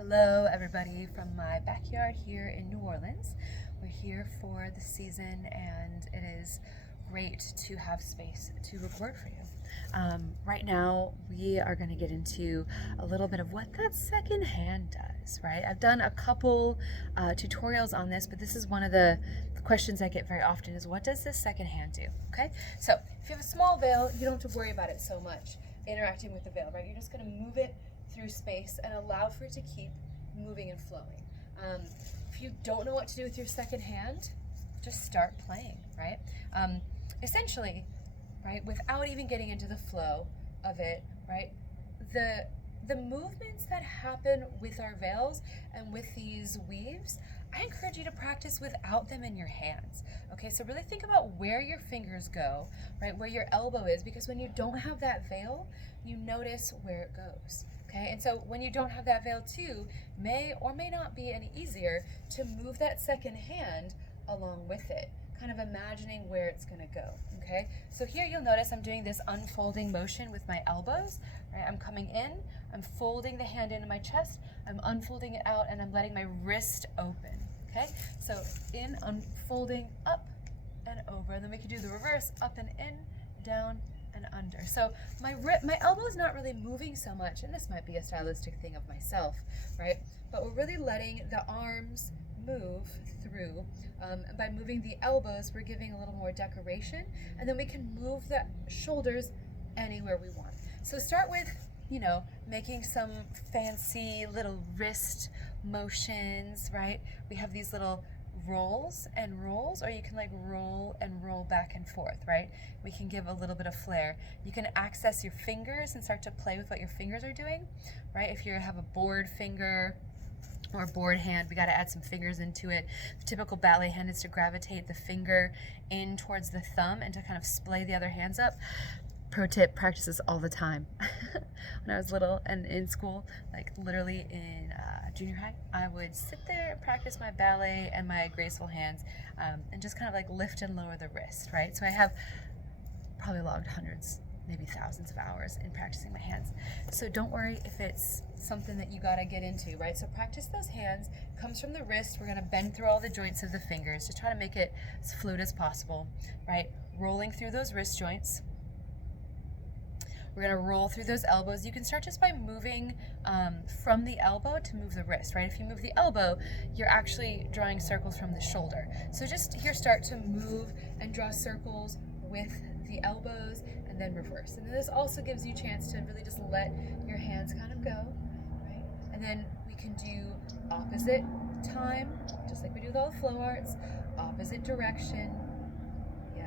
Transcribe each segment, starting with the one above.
Hello everybody from my backyard here in New Orleans. We're here for the season and it is great to have space to record for you. Right now we are going to get into a little bit of what that second hand does, right? I've done a couple tutorials on this, but this is one of the questions I get very often is what does this second hand do, okay? So if you have a small veil, you don't have to worry about it so much interacting with the veil, right? You're just going to move it through space and allow for it to keep moving and flowing. If you don't know what to do with your second hand, just start playing, right? Essentially, right, without even getting into the flow of it, right, the movements that happen with our veils and with these weaves, I encourage you to practice without them in your hands. Okay, so really think about where your fingers go, right, where your elbow is, because when you don't have that veil, you notice where it goes. Okay, and so when you don't have that veil too, may or may not be any easier to move that second hand along with it, kind of imagining where it's gonna go, okay? So here you'll notice I'm doing this unfolding motion with my elbows, right? I'm coming in, I'm folding the hand into my chest, I'm unfolding it out, and I'm letting my wrist open, okay? So in, unfolding, up and over, and then we can do the reverse, up and in, down, and under. So my elbow is not really moving so much, and this might be a stylistic thing of myself, right? But we're really letting the arms move through. By moving the elbows, we're giving a little more decoration, and then we can move the shoulders anywhere we want. So start with, making some fancy little wrist motions, right? We have these little rolls and rolls, or you can like roll and roll back and forth, right? We can give a little bit of flair. You can access your fingers and start to play with what your fingers are doing, right? If you have a board finger or a board hand, we got to add some fingers into it. The typical ballet hand is to gravitate the finger in towards the thumb and to kind of splay the other hands up. Pro tip, practice this all the time. When I was little and in school, like literally in junior high, I would sit there and practice my ballet and my graceful hands and just kind of like lift and lower the wrist, right? So I have probably logged hundreds, maybe thousands of hours in practicing my hands. So don't worry if it's something that you gotta get into, right? So practice those hands, comes from the wrist. We're gonna bend through all the joints of the fingers to try to make it as fluid as possible, right? Rolling through those wrist joints. We're gonna roll through those elbows. You can start just by moving from the elbow to move the wrist, right? If you move the elbow, you're actually drawing circles from the shoulder. So just here, start to move and draw circles with the elbows and then reverse. And then this also gives you a chance to really just let your hands kind of go, right? And then we can do opposite time, just like we do with all the flow arts, opposite direction. Yeah.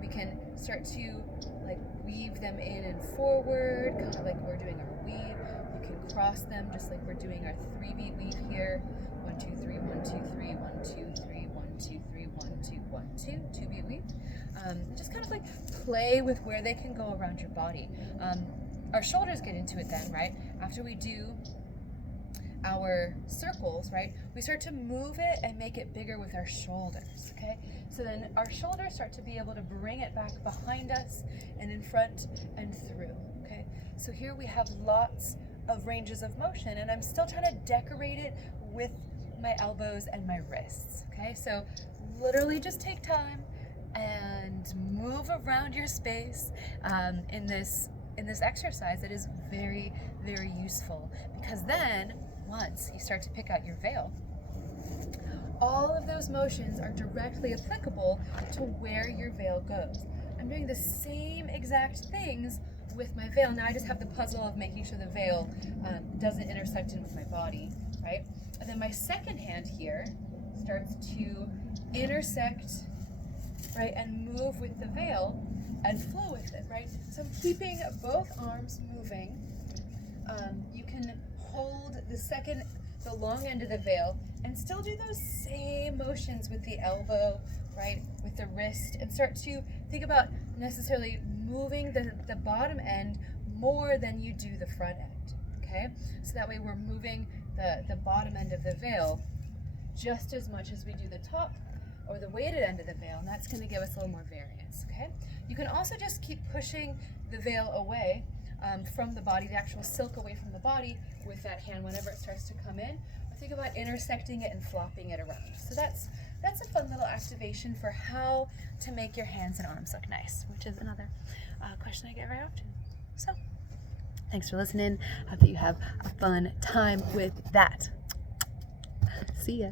We can start to like weave them in and forward, kind of like we're doing our weave. You can cross them just like we're doing our 3-beat weave here. 1, 2, 3, 1, 2, 3, 1, 2, 3, 1, 2, 3, 1, 2, 1, 2, 2-beat weave. Just kind of like play with where they can go around your body. Our shoulders get into it then, right? After we do our circles, right, we start to move it and make it bigger with our shoulders, okay? So then our shoulders start to be able to bring it back behind us and in front and through, okay? So here we have lots of ranges of motion, and I'm still trying to decorate it with my elbows and my wrists, okay? So literally just take time and move around your space in this exercise. It is very, very useful, because then once you start to pick out your veil, all of those motions are directly applicable to where your veil goes. I'm doing the same exact things with my veil. Now I just have the puzzle of making sure the veil doesn't intersect in with my body, right? And then my second hand here starts to intersect, right, and move with the veil and flow with it, right? So I'm keeping both arms moving. You can hold the long end of the veil and still do those same motions with the elbow, right, with the wrist, and start to think about necessarily moving the bottom end more than you do the front end, okay? So that way we're moving the bottom end of the veil just as much as we do the top or the weighted end of the veil, and that's gonna give us a little more variance, okay? You can also just keep pushing the veil away from the body, the actual silk away from the body with that hand whenever it starts to come in. Or think about intersecting it and flopping it around. So that's a fun little activation for how to make your hands and arms look nice, which is another question I get very often. So thanks for listening. Hope that you have a fun time with that. See ya.